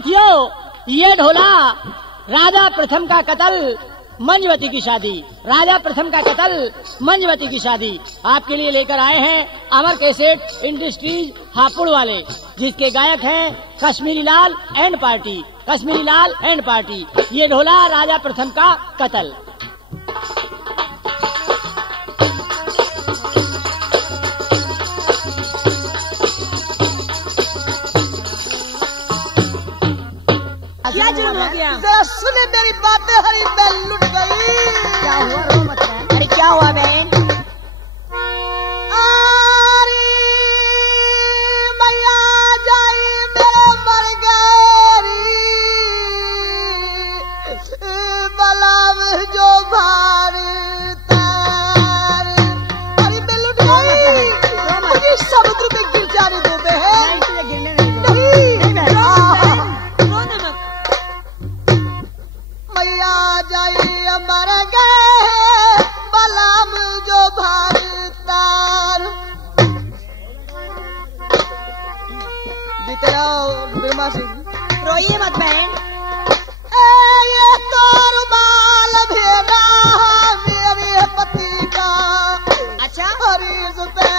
साथियों, ये ढोला राजा प्रथम का कत्ल, मंजवती की शादी। राजा प्रथम का कत्ल, मंजवती की शादी आपके लिए लेकर आए हैं अमर कैसेट इंडस्ट्रीज हापुड़ वाले, जिसके गायक हैं Kashmiri Lal and party. Kashmiri Lal and party, ये ढोला राजा प्रथम का कत्ल। क्या जुर्म हो गया? जरा सुने मेरी बातें, हरी मैं लुट गई। क्या हुआ? रो मत बहन। अरे क्या हुआ बहन? अरे मैया जाई मेरे मर गई, बलाव जो भार तार। अरे मैं लुट गई, मुझे समुद्र में गिर जाने दो बहन। नहीं, तुझे गिरने नहीं दूंगा। मैया जाई मर गए, बलाम जो भार तार। जीते रहो बिरमा सिंह। रोइए मत बहन। ये तो रुमाल भेजा मेरे पति का, अच्छा, हरीज पे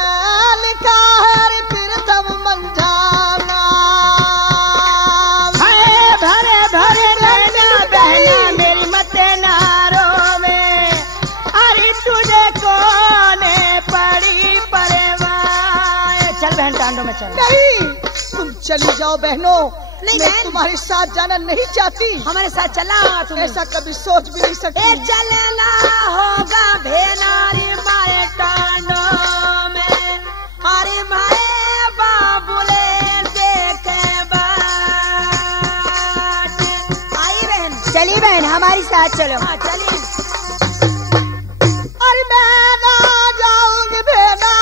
लिखा है प्रथम मंझाना। भरे भरे नैना बहना मेरी मत नारों में, अरे तुझे कोने पड़ी परवाह। चल बहन टांडों में चल। नहीं, तुम चली जाओ बहनों, नहीं मैं बहन। तुम्हारे साथ जाना नहीं चाहती। हमारे साथ चला तुम। ऐसा कभी सोच भी नहीं सकती। चलना होगा भेनारी मारे टांडों में, अरे मारे बाबुले देखे बाट। आई बहन, चली बहन हमारी साथ चलो। हाँ चलिए। अरे मैं ना जाऊंगी भेना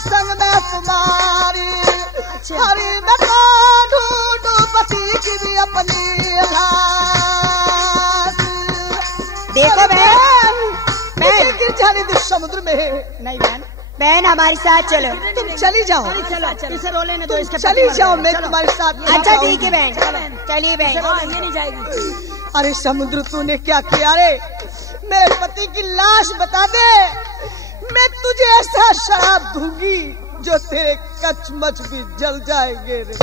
संग में तुम्हारी। अरे मैं तो ढूंढू पति की भी अपनी लाश। देखो बहन, मुझे गिर जाने दो समुद्र में। नहीं बहन, बहन हमारी साथ चलो। तुम चली जाओ, चलो चलो, इसे रोले ने दो, इसके चली जाओ, मैं तुम्हारे साथ नहीं अच्छा जाऊंगी। ठीक है बहन, चलिए बहन। ये नहीं जाएगी। अरे समुद्र तूने क्या किया रे? मेरे पति की लाश बता दे, मैं तुझे ऐसा शराब दूंगी जो तेरे कचमच भी जल जाएंगे रे।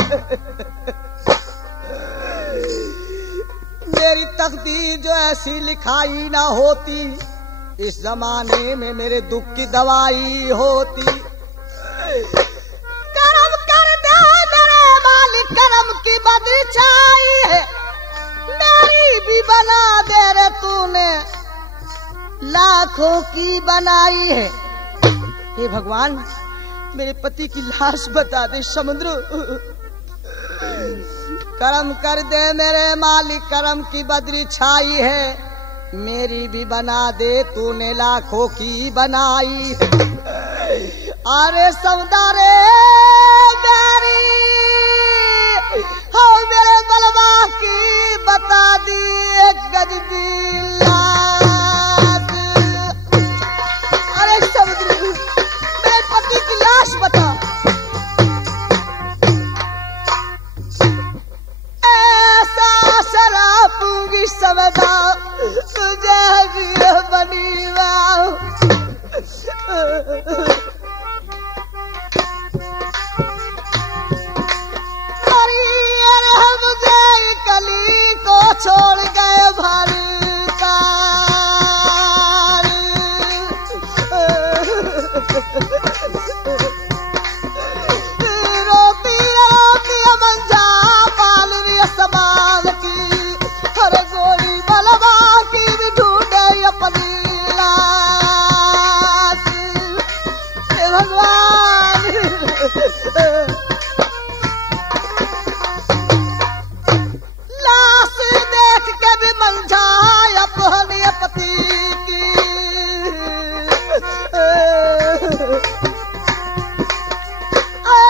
मेरी तकदीर जो ऐसी लिखाई ना होती, इस जमाने में मेरे दुख की दवाई होती। करम कर दे मेरे मालिक, करम की बदली चाहिए, मेरी भी बना दे रे तूने, लाखों की बनाई है। हे भगवान, मेरे पति की लाश बता दे समुद्र। करम कर दे मेरे मालिक, करम की बदली छाई है, मेरी भी बना दे तूने, लाखों की बनाई। अरे सौदारे मेरी, हो मेरे बलवा की बता दी एक गज की लाश। अरे समुद्र, मेरे पति की लाश बता। ऐसा शराब दूंगी सवदा तुझे भी बनी वाह। अरे मुझे कली को छोड़ गए भर का। रोती रोती मंझा पाल रही सवाल की, हर गोरी बलवा की भी ढूंढे अपनी लाश। हे भगवान, लाश देख के भी मंझा अपनी पति की।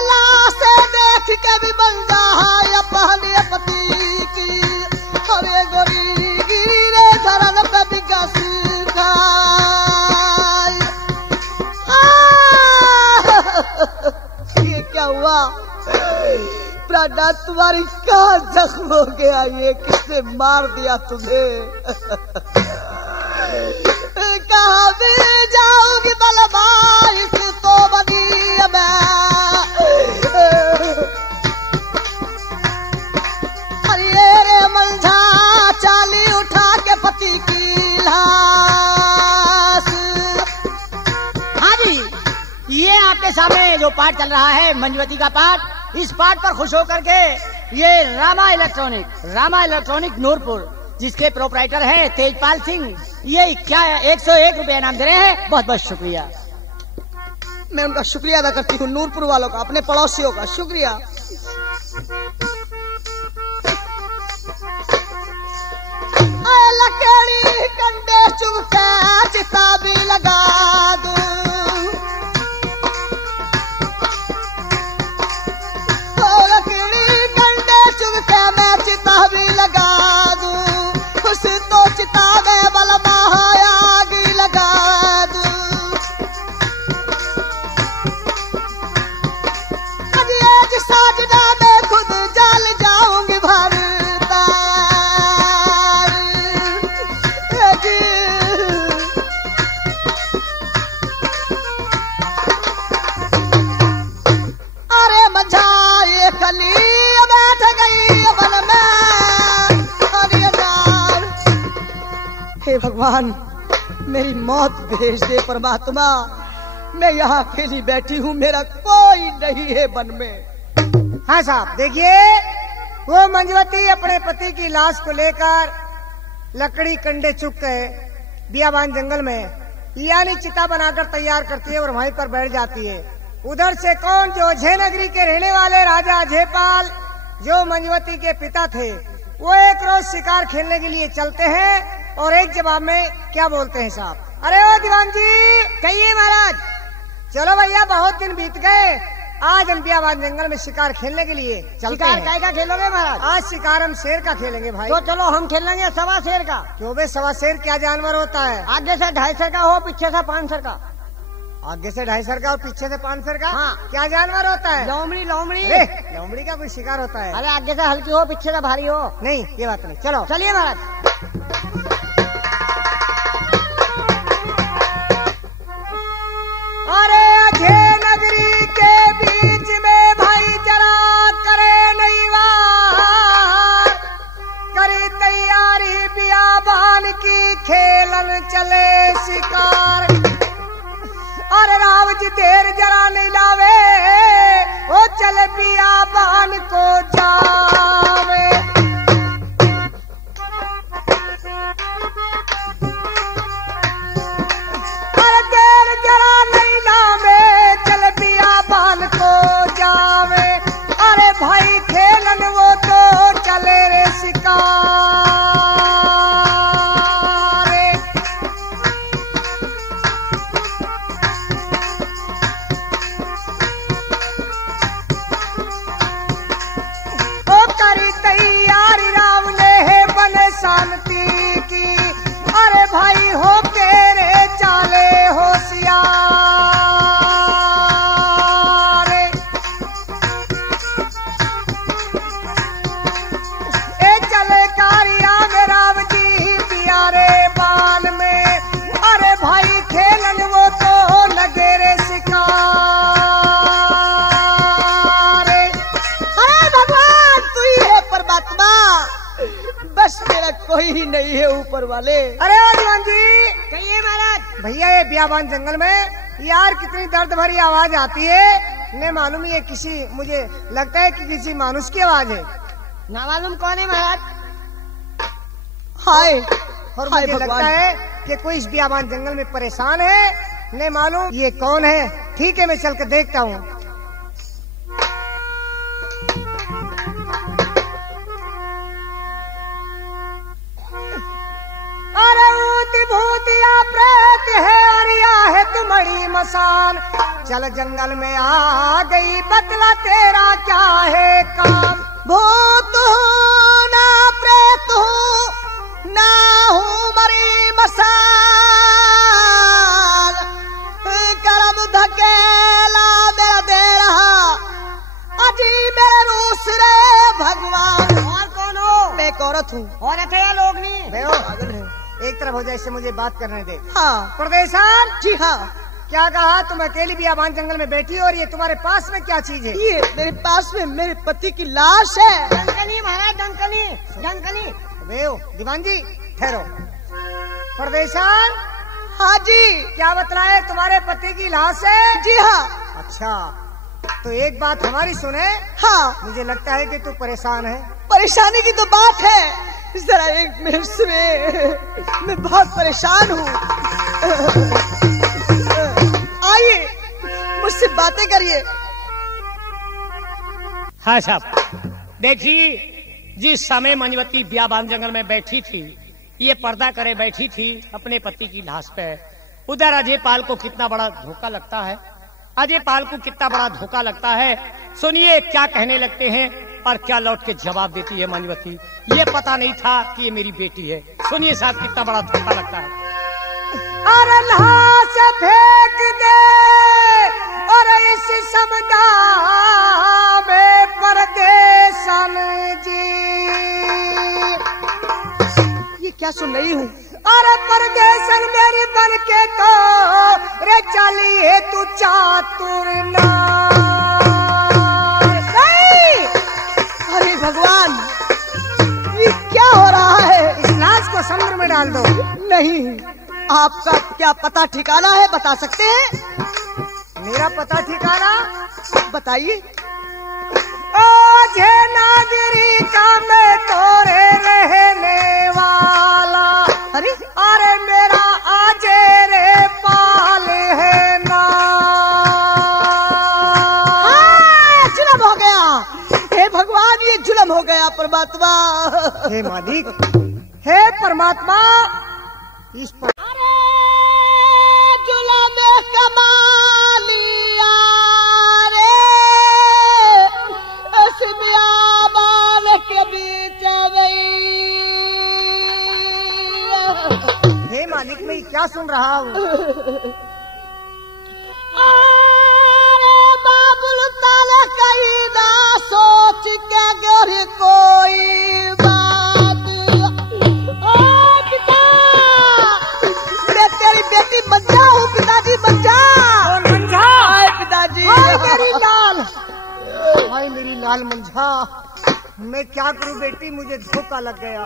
लाश देख के भी मंझा अपनी पति की, अरे गोरी गिरे धरन पे विकास खाए। ये क्या हुआ? प्राणा तुम्हारी कहाँ जख्म हो गया, ये किसने मार दिया तुम्हें? कहाँ भी जाओगी बलबाई से तो बदी अरे रे मंझा चाली उठा के पति की लाश। हाँ जी, ये आपके सामने जो पाठ चल रहा है मंजवती का पाठ, इस पाठ पर खुश होकर के ये रामा इलेक्ट्रॉनिक नूरपुर, जिसके प्रोपराइटर हैं तेजपाल सिंह, ये क्या 101 रुपया इनाम दे रहे हैं। बहुत बहुत शुक्रिया। मैं उनका शुक्रिया अदा करती हूँ, नूरपुर वालों का, अपने पड़ोसियों का शुक्रिया। लकड़ी कंडे चुभके चिता भी लगा दूं, लकड़ी कंडे चुभके मैं चिता भी लगा दूं, उस तो चिता में बलमा आग लगा दूं। आज साजना में खुद जल जाऊंगी भरता। अरे मंझा ये कली बैठ गई वन में। हे भगवान, मेरी मौत भेज दे परमात्मा, मैं यहाँ अकेली बैठी हूँ, मेरा कोई नहीं है वन में। हाँ साहब, देखिए वो मंजवती अपने पति की लाश को लेकर लकड़ी कंडे चुक के बियाबान जंगल में यानी चिता बनाकर तैयार करती है और वहीं पर बैठ जाती है। उधर से कौन, जो अजय नगरी के रहने वाले राजा अजयपाल, जो मंजवती के पिता थे, वो एक रोज शिकार खेलने के लिए चलते हैं और एक जवाब में क्या बोलते हैं साहब? अरे ओ दीवान जी, कहिए महाराज। चलो भैया, बहुत दिन बीत गए, आज हम बियाबान जंगल में शिकार खेलने के लिए चलते हैं। शिकार का खेलोगे महाराज? आज शिकार हम शेर का खेलेंगे भाई। तो चलो हम खेल लेंगे सवा शेर का। क्यों बे, सवा शेर क्या जानवर होता है? आगे से 2.5 सर का हो, पीछे से 5 सर का। आगे से 2.5 सर का और पीछे से 5 सर का? हाँ। क्या जानवर होता है? लोमड़ी। लोमड़ी का कोई शिकार होता है? अरे आगे से हल्की हो, पीछे से भारी हो। नहीं, ये बात नहीं। चलो चलिए महाराज। अरे अजय नगरी के बीच में भाई जरा करे नहीं वार, करे तैयारी बियाबान की, खेलन चले शिकार। अरे राव जी देर जरा नहीं लावे, वो चल बियाबान को जावे। अरे देर जरा नहीं लावे, चल बियाबान को जावे। अरे भाई खेलन वो तो चले रे शिकार। तैयारी राम ने बने शांति की। अरे भाई हो के रे चाले होशियार। ए चले कारिया में राम जी पियारे बाल में। अरे भाई खेलन वो तो लगे रे शिकार। बस मेरा कोई ही नहीं है ऊपर वाले। अरे दीवान जी, कहिए महाराज। भैया ये बियाबान जंगल में यार कितनी दर्द भरी आवाज आती है। ने मालूम ये किसी, मुझे लगता है कि किसी मानुष की आवाज है। ना मालूम कौन है महाराज? हाय, और मुझे लगता है कि कोई इस बियाबान जंगल में परेशान है। ने मालूम ये कौन है। ठीक है, मैं चल कर देखता हूँ। अरे भूतिया प्रेत है और या है तुम्हारी मसान। चल जंगल में आ गई, बतला तेरा क्या है काम। भूत हूँ ना प्रेत हूँ, ना हूँ मरी मसान। करम धकेला मेरा दे रहा, अजी मेरे रूस एक औरत हूँ। औरत है या लोग नहीं? पागल है। एक तरफ हो जाए, इससे मुझे बात करने दे। हाँ परदेसान, जी हाँ। क्या कहा? तुम अकेली बियाबान जंगल में बैठी हो और ये तुम्हारे पास में क्या चीज है? ये मेरे पास में मेरे पति की लाश है। डंकनी महाराज, डंकनी डंकनी। वेओ दीवान जी ठहरो। परदेसान, हाँ जी। क्या बतलाए? तुम्हारे पति की लाश है? जी हाँ। अच्छा, तो एक बात हमारी सुने। हाँ, मुझे लगता है कि तू परेशान है। परेशानी की तो बात है, जरा एक मिनट सुने। मैं बहुत परेशान हूँ। आइए मुझसे बातें करिए। हाँ साहब, देखिए जिस समय मंजवती बियाबान जंगल में बैठी थी, ये पर्दा करे बैठी थी अपने पति की लाश पे, उधर अजय पाल को कितना बड़ा धोखा लगता है। अजय पाल को कितना बड़ा धोखा लगता है। सुनिए क्या कहने लगते हैं और क्या लौट के जवाब देती है मंजवती। ये पता नहीं था कि ये मेरी बेटी है। सुनिए साहब कितना बड़ा धोखा लगता है। अरे लाश फेंक दे और इस समदा में परदेसन जी। ये क्या सुन रही हूँ? अरे परदेसन मेरी बन के तो रे चली है तू चातुर अरे भगवान, ये क्या हो रहा है? इस लाश को समुद्र में डाल दो। नहीं, आपका क्या पता ठिकाना है, बता सकते हैं? मेरा पता ठिकाना बताइए। ओझे नागरी का मैं तोरे रहने वाला। अरे मेरा आजे रे पाल है ना। जुलम हो गया। हे भगवान, ये जुलम हो गया परमात्मा। हे मालिक, हे परमात्मा, इस पर अरे जुलम कमालिया रे, इस बियाबान के बीच में। हे मालिक, मैं क्या सुन रहा हूँ? अरे बाबुल ताले कहीं ना सोच के गोरी कोई बात। ओ पिता, मैं तेरी बेटी बन जाऊँ। पिताजी बन जा। हाय पिताजी, हाय मेरी लाल, हाय मेरी लाल मंझा। मैं क्या करूँ बेटी, मुझे धोखा लग गया।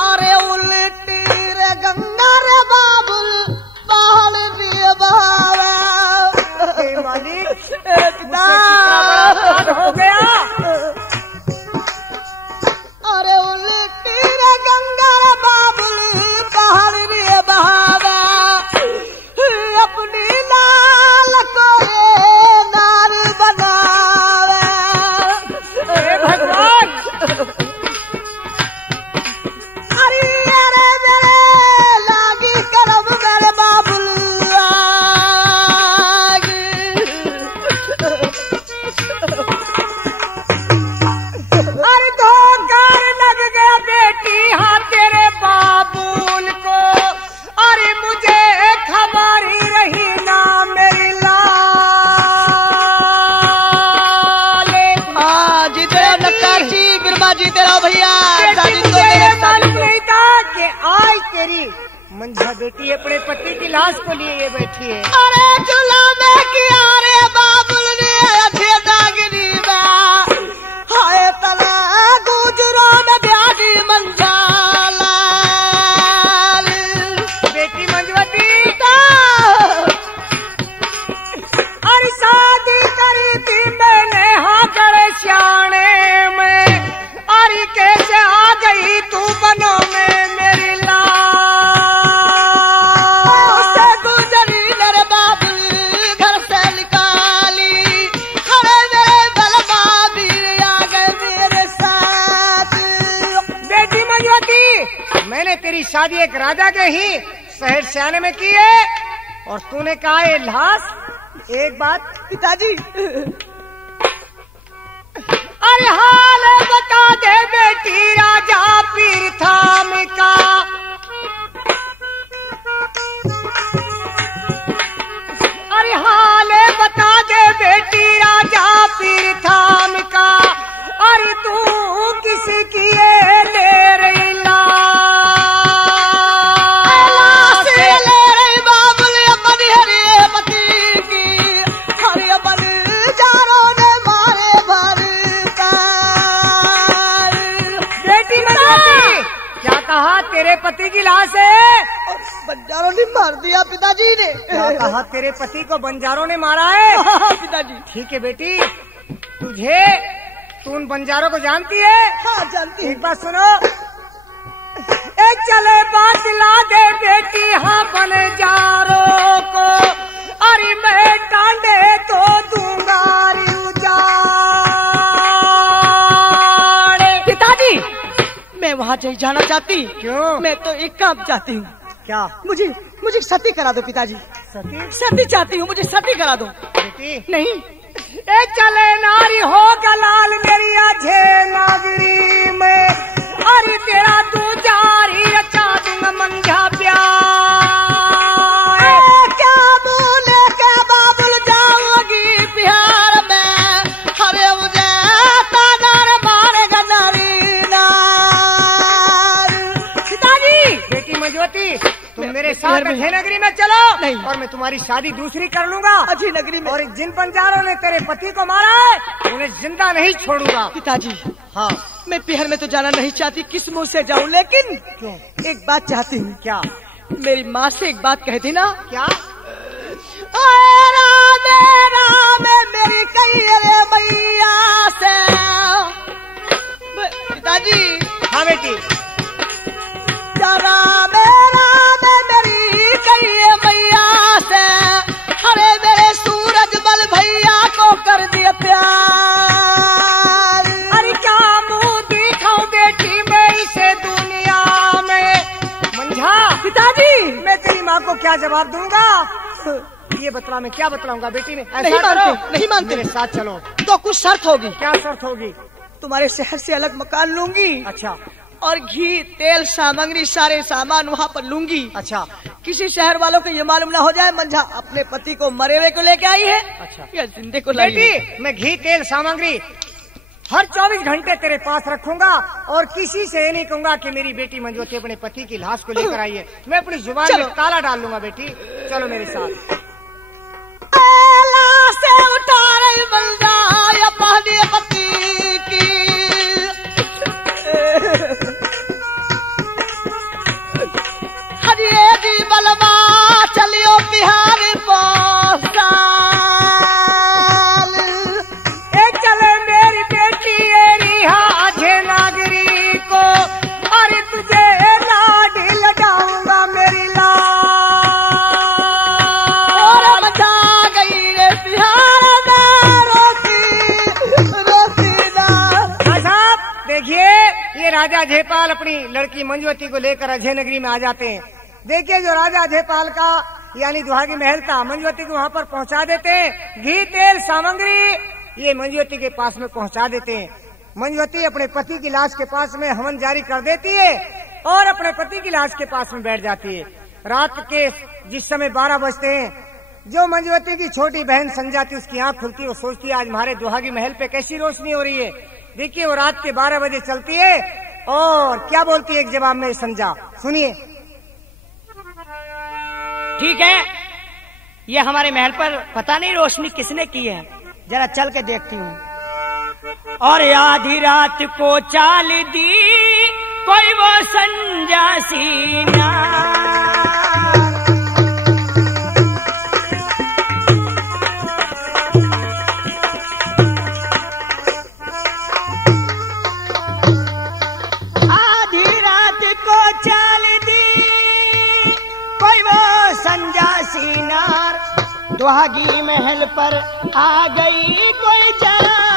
अरे उल्टी रे गंगा रे बाबुल पहाड़ रे बाबा। हे मालिक, पिता हो गया। अरे उल्टी रे गंगा रे बाबुल पहाड़ रे बाबा। अपनी लाल को नार बनावे। हे भगवान, अरे अरे मेरे लागी करम मेरे बाबुल अरे धोखा लग गया बेटी, हाँ तेरे बाबूल को। अरे मुझे खबर ही रही ना मेरी लाल। जीते रहो नक्काशी, बिरबा जीते रहो भैया। तुझे मालूम नहीं था कि आज तेरी मंझा बेटी अपने पति की लाश को लिए ये बैठी है। अरे जुला में किया रे बाबुल ने अच्छे दागनी बा। हाय तला गुजरो में ब्याजी मंजाला। बेटी मंजवती, अरे शादी करी थी मैंने हाँ करे श्याणे में। अरे कैसे आ गई तू बनो में मेरी उससे गुजरी मेरे बाबुल घर से निकाली। अरे मेरे बलमा भी आ गए मेरे साथ। बेटी मंजवती, मैंने तेरी शादी एक राजा के ही शहर श्याने में की है और तूने कहा ये लाश। एक बात पिताजी, अरे हाल बता दे बेटी राजा पीर थाम का। अरे हाल बता दे बेटी राजा पीर थाम का। अरे तू किसी की ये पति की लाश है। और बंजारों ने मार दिया पिताजी ने। क्या कहा? तेरे पति को बंजारों ने मारा है? हाँ पिताजी। ठीक है बेटी, तू उन बंजारों को जानती है? हाँ जानती हूँ। एक बात सुनो, एक चले बात ला दे बेटी, हाँ बंजारों को, अरे मैं डांडे तो दूंगा उजाड़। पिताजी मैं वहाँ नहीं जाना चाहती। क्यों? मैं तो एक काम चाहती हूँ। क्या? मुझे सती करा दो पिताजी। सती चाहती हूँ, मुझे सती करा दो। बेटी नहीं, ए चले नारी हो गलाल मेरी आझे नागरी में, अरे तेरा तू जारी रचा दूंगा मंझा प्यार। क्या बोले के बाबुल जाओगी बिहार में, हरे मुझे तानार मारेगा नारी नार। पिताजी, बेटी मंजवती तुम मेरे साथ अजय नगरी में चलो। नहीं। और मैं तुम्हारी शादी दूसरी कर लूंगा अजय नगरी में। और जिन बंजारों ने तेरे पति को मारा है उन्हें जिंदा नहीं छोड़ूंगा। पिताजी हाँ। मैं बिहार में तो जाना नहीं चाहती, किस मुंह से जाऊं, लेकिन क्यों? एक बात चाहती हूँ। क्या? मेरी माँ से एक बात कह देना। क्या? राम मेरी कही रे मैया से। पिताजी। हाँ बेटी। राम मेरी कही मैया से, अरे मेरे सूरज बल भैया को कर दिया प्यार। अरे क्या मुंह दिखाऊं बेटी मैं इसे दुनिया में, मंझा। पिताजी मैं तेरी माँ को क्या जवाब दूंगा? ये बतला, मैं क्या बतलाऊंगा बेटी ने? नहीं मानते, नहीं मानते। मेरे साथ चलो। तो कुछ शर्त होगी। क्या शर्त होगी? तुम्हारे शहर से अलग मकान लूंगी। अच्छा और घी तेल सामग्री सारे सामान वहाँ पर लूंगी। अच्छा। किसी शहर वालों को ये मालूम ना हो जाए मंझा अपने पति को मरे हुए को लेके आई है। अच्छा। या जिंदे को लाई है। बेटी मैं घी तेल सामग्री हर 24 घंटे तेरे पास रखूंगा और किसी से ये नहीं कहूंगा कि मेरी बेटी मंजूती अपने पति की लाश को लेकर आई है। मैं अपनी जुबान में ताला डाल लूंगा। बेटी चलो मेरे साथ। से उठा रही बंदा या पहले पति की, हरिये जी बलवा चलियो बिहार पोस्टाल। एक चले मेरी बेटी आझे नागरी को, अरे तुझे लाडी लगाऊंगा मेरी और मचा गई रे बिहार में रोती साहब देखिए, ये राजा जयपाल अपनी लड़की मंजवती को लेकर अजय नगरी में आ जाते हैं। देखिए जो राजा जयपाल का यानी दुहागी महल था, मंजवती को वहाँ पर पहुँचा देते हैं। घी तेल सामग्री ये मंजवती के पास में पहुँचा देते हैं। मंजवती अपने पति की लाश के पास में हवन जारी कर देती है और अपने पति की लाश के पास में बैठ जाती है। रात के जिस समय 12 बजते हैं, जो मंजवती की छोटी बहन संजा थी उसकी आंख खुलती है। वो सोचती है आज हमारे दुहागी महल पे कैसी रोशनी हो रही है। देखिए वो रात के 12 बजे चलती है और क्या बोलती है एक जवाब में संजा, सुनिए। ठीक है, ये हमारे महल पर पता नहीं रोशनी किसने की है, जरा चल के देखती हूँ। और आधी रात को चाल दी कोई वो संजा सीना। आधी रात को चाल दी कोई वो संजा सीनार, दुहागी महल पर आ गई कोई जान।